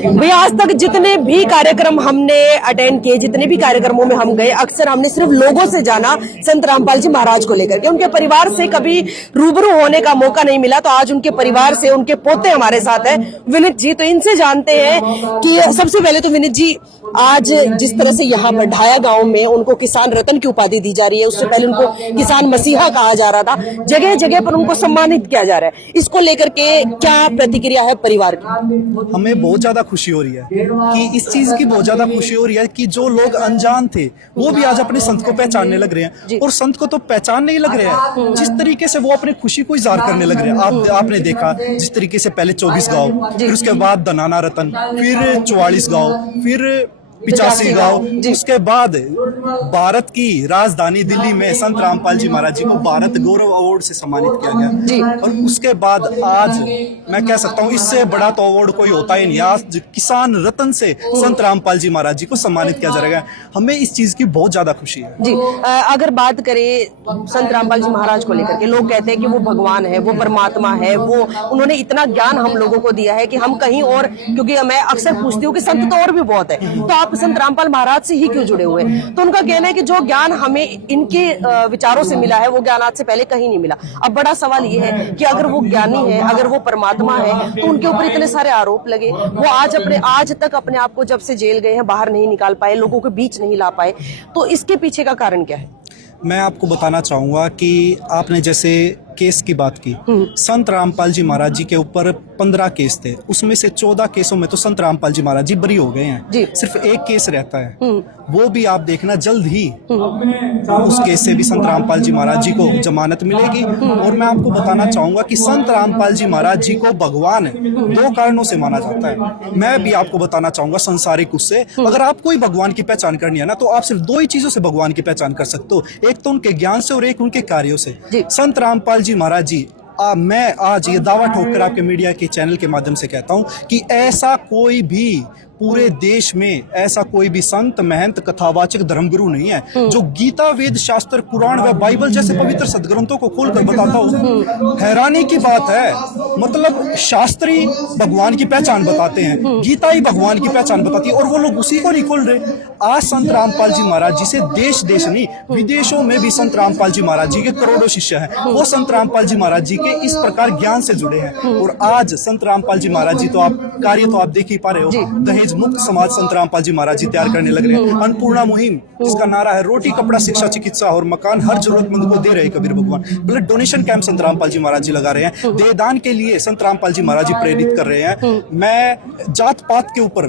भैया आज तक जितने भी कार्यक्रम हमने अटेंड किए, जितने भी कार्यक्रमों में हम गए, अक्सर हमने सिर्फ लोगों से जाना संत रामपाल जी महाराज को लेकर के। उनके परिवार से कभी रूबरू होने का मौका नहीं मिला, तो आज उनके परिवार से उनके पोते हमारे साथ हैं, विनीत जी। तो इनसे जानते हैं कि सबसे पहले तो विनीत जी, आज जिस तरह से यहाँ पर ढाया गांव में उनको किसान रत्न की उपाधि दी जा रही है, उससे पहले उनको किसान मसीहा कहा जा रहा था, जगह जगह पर उनको सम्मानित किया जा रहा है, इसको लेकर के क्या प्रतिक्रिया है परिवार की? हमें बहुत ज्यादा खुशी हो रही है कि इस चीज की बहुत ज्यादा खुशी हो रही है कि जो लोग अनजान थे वो भी आज अपने संत को पहचानने लग रहे हैं, और संत को तो पहचान नहीं लग रहे हैं, जिस तरीके से वो अपनी खुशी को इजहार करने लग रहे हैं। आपने देखा जिस तरीके से पहले 24 गांव, फिर उसके बाद दनाना रतन, फिर 44 गांव, फिर 85 गांव, उसके बाद भारत की राजधानी दिल्ली में संत रामपाल जी महाराज जी को भारत गौरव अवार्ड से सम्मानित किया गया, और उसके बाद आज मैं कह सकता हूँ इससे बड़ा तो अवार्ड कोई होता ही नहीं। आज किसान रत्न से संत रामपाल जी महाराज जी को सम्मानित किया जा रहा है। हमें इस चीज की बहुत ज्यादा खुशी है जी। अगर बात करें संत रामपाल जी महाराज को लेकर के, लोग कहते हैं कि वो भगवान है, वो परमात्मा है, वो उन्होंने इतना ज्ञान हम लोगों को दिया है कि हम कहीं और, क्योंकि मैं अक्सर पूछती हूँ कि संत तो और भी बहुत है, तो आप संत रामपाल महाराज से ही क्यों जुड़े हुए? तो उनका कहना है कि जो ज्ञान हमें इनके विचारों से मिला है वो ज्ञान आज से पहले कहीं नहीं मिला। अब बड़ा सवाल ये है कि अगर वो ज्ञानी है, अगर वो परमात्मा है, तो उनके ऊपर इतने सारे आरोप लगे, वो आज तक अपने आप को जब से जेल गए हैं बाहर नहीं निकाल पाए, लोगों के बीच नहीं ला पाए, तो इसके पीछे का कारण क्या है? मैं आपको बताना चाहूंगा कि आपने जैसे केस की बात की, संत रामपाल जी महाराज जी के ऊपर 15 केस थे, उसमें से 14 केसों में तो संत रामपाल जी महाराज जी बरी हो गए हैं, सिर्फ एक केस रहता है, वो भी आप देखना जल्द ही उस केस से भी संत रामपाल जी महाराज जी को जमानत मिलेगी। और मैं आपको बताना चाहूंगा कि संत रामपाल जी महाराज जी को भगवान 2 कारणों से माना जाता है। मैं भी आपको बताना चाहूंगा संसारिक उससे, अगर आपको ही भगवान की पहचान करनी है ना, तो आप सिर्फ 2 ही चीजों से भगवान की पहचान कर सकते हो, एक तो उनके ज्ञान से और एक उनके कार्यों से। संत रामपाल जी महाराज जी, मैं आज ये दावा ठोककर आपके मीडिया के चैनल के माध्यम से कहता हूं कि ऐसा कोई भी पूरे देश में ऐसा कोई भी संत, महंत, कथावाचक, धर्मगुरु नहीं है जो गीता, वेद, शास्त्र, कुरान व बाइबल जैसे पवित्र सदग्रंथों को खोलकर बताता हो। हैरानी की बात है, मतलब शास्त्री भगवान की पहचान बताते हैं, गीता ही भगवान की पहचान बताती है, और वो लोग उसी को नहीं खोल रहे। आज संत रामपाल जी महाराज जी से देश नहीं विदेशों में भी संत रामपाल जी महाराज जी के करोड़ों शिष्य हैं, वो संत रामपाल जी महाराज जी के इस प्रकार ज्ञान से जुड़े हैं। और आज संत रामपाल जी महाराज जी तो आप कार्य तो आप देख ही पा रहे हो, दहेज मुक्त समाज संत रामपाल जी महाराज जी तैयार करने लग रहे हैं। अन्नपूर्णा मुहिम, जिसका नारा है रोटी, कपड़ा, शिक्षा, चिकित्सा और मकान हर जरूरतमंद को दे रहे कबीर भगवान। ब्लड डोनेशन कैंप संत रामपाल जी महाराज जी लगा रहे हैं, देहदान के लिए संत रामपाल जी महाराज जी प्रेरित कर रहे हैं। मैं जात पात के ऊपर,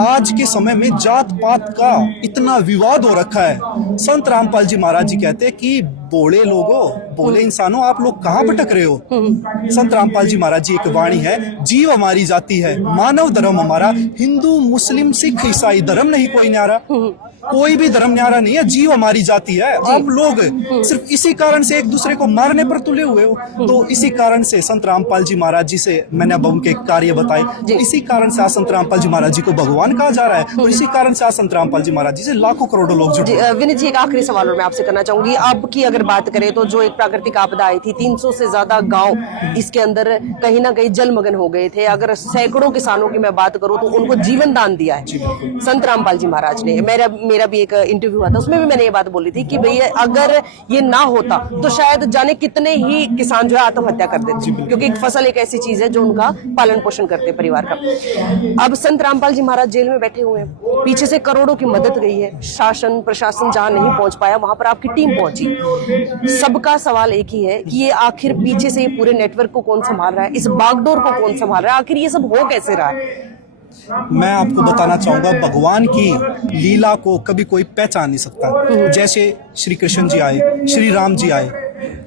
आज के समय में जात पात का इतना विवाद हो रखा है, संत रामपाल जी महाराज जी कहते हैं कि बोले लोगों, बोले इंसानों, आप लोग कहाँ भटक रहे हो? संत रामपाल जी महाराज जी एक वाणी है, जीव हमारी जाति है, मानव धर्म हमारा, हिंदू, मुस्लिम, सिख, ईसाई धर्म नहीं कोई न्यारा, कोई भी धर्म न्यारा नहीं है, जीव हमारी जाति है। आप लोग सिर्फ इसी कारण से एक दूसरे को मारने पर तुले हुए हो। तो इसी कारण से संत रामपाल जी महाराज जी से मैंने अब उनके कार्य बताए, तो इसी कारण से आज संत रामपाल जी महाराज जी को भगवान कहा जा रहा है, और इसी कारण से आज संत रामपाल जी महाराज जी से लाखों करोड़ों लोग जुड़े। विनीत जी, एक आखिरी सवाल और मैं आपसे करना चाहूंगी। अब की अगर बात करें तो जो एक प्राकृतिक आपदा आई थी, 300 से ज्यादा गांव इसके अंदर कहीं ना कहीं जलमग्न हो गए थे। अगर सैकड़ों किसानों की मैं बात करूं तो उनको जीवन दान दिया है संत रामपाल जी महाराज ने। मेरा भी एक इंटरव्यू हुआ था, उसमें भी मैंने ये बात बोली थी कि भैया अगर ये ना होता तो शायद जाने कितने ही किसान जो है आत्महत्या कर देते, क्योंकि फसल एक ऐसी चीज है जो उनका पालन पोषण करते हैं परिवार का। अब संत रामपाल जी महाराज जेल में बैठे हुए हैं, पीछे से करोड़ों की मदद गई है, शासन प्रशासन जहां नहीं पहुंच पाया वहां पर आपकी टीम पहुंची। सबका सवाल एक ही है कि ये आखिर पीछे से ये पूरे नेटवर्क को कौन संभाल रहा है, इस बागडोर को कौन संभाल रहा है, आखिर ये सब हो कैसे रहा है? मैं आपको बताना चाहूंगा, भगवान की लीला को कभी कोई पहचान नहीं सकता। जैसे श्री कृष्ण जी आए, श्री राम जी आए,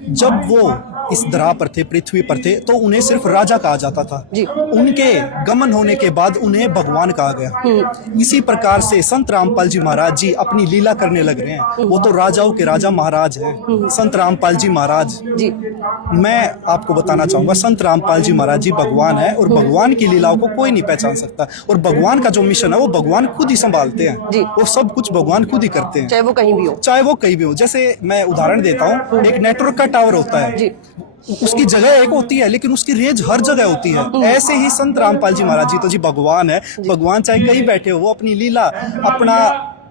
जब वो इस धरा पर थे, पृथ्वी पर थे, तो उन्हें सिर्फ राजा कहा जाता था। उनके गमन होने के बाद उन्हें भगवान कहा गया। इसी प्रकार से संत रामपाल जी महाराज जी अपनी लीला करने लग रहे हैं। वो तो राजाओं के राजा महाराज हैं, संत रामपाल जी महाराज जी। मैं आपको बताना चाहूंगा, संत रामपाल जी महाराज जी भगवान है, और भगवान की लीलाओं को कोई नहीं पहचान सकता। और भगवान का जो मिशन है वो भगवान खुद ही संभालते हैं, वो सब कुछ भगवान खुद ही करते हैं, चाहे वो कहीं भी हो, चाहे वो कहीं भी हो। जैसे मैं उदाहरण देता हूँ, एक नेटवर्क का टावर होता है, उसकी जगह एक होती है लेकिन उसकी रेंज हर जगह होती है। ऐसे ही संत रामपाल जी महाराज जी तो जी भगवान है, भगवान चाहे कहीं बैठे हो, वो अपनी लीला, अपना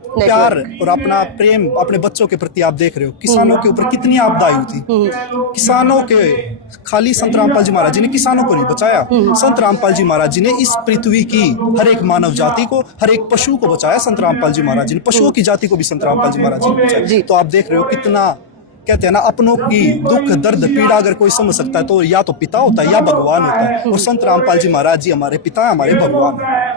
प्यार और अपना प्रेम अपने बच्चों के प्रति आप देख रहे हो। किसानों के ऊपर कितनी आपदा आई थी, किसानों के खाली संत रामपाल जी महाराज जी ने किसानों को नहीं बचाया, संत रामपाल जी महाराज जी ने इस पृथ्वी की हर एक मानव जाति को, हर एक पशु को बचाया। संत रामपाल जी महाराज जी ने पशुओं की जाति को भी संत रामपाल जी महाराज जी ने बचाया। तो आप देख रहे हो कितना, कहते हैं ना, अपनों की दुख दर्द पीड़ा अगर कोई समझ सकता है तो या तो पिता होता है या भगवान होता है। और संत रामपाल जी महाराज जी हमारे पिता, हमारे भगवान हैं।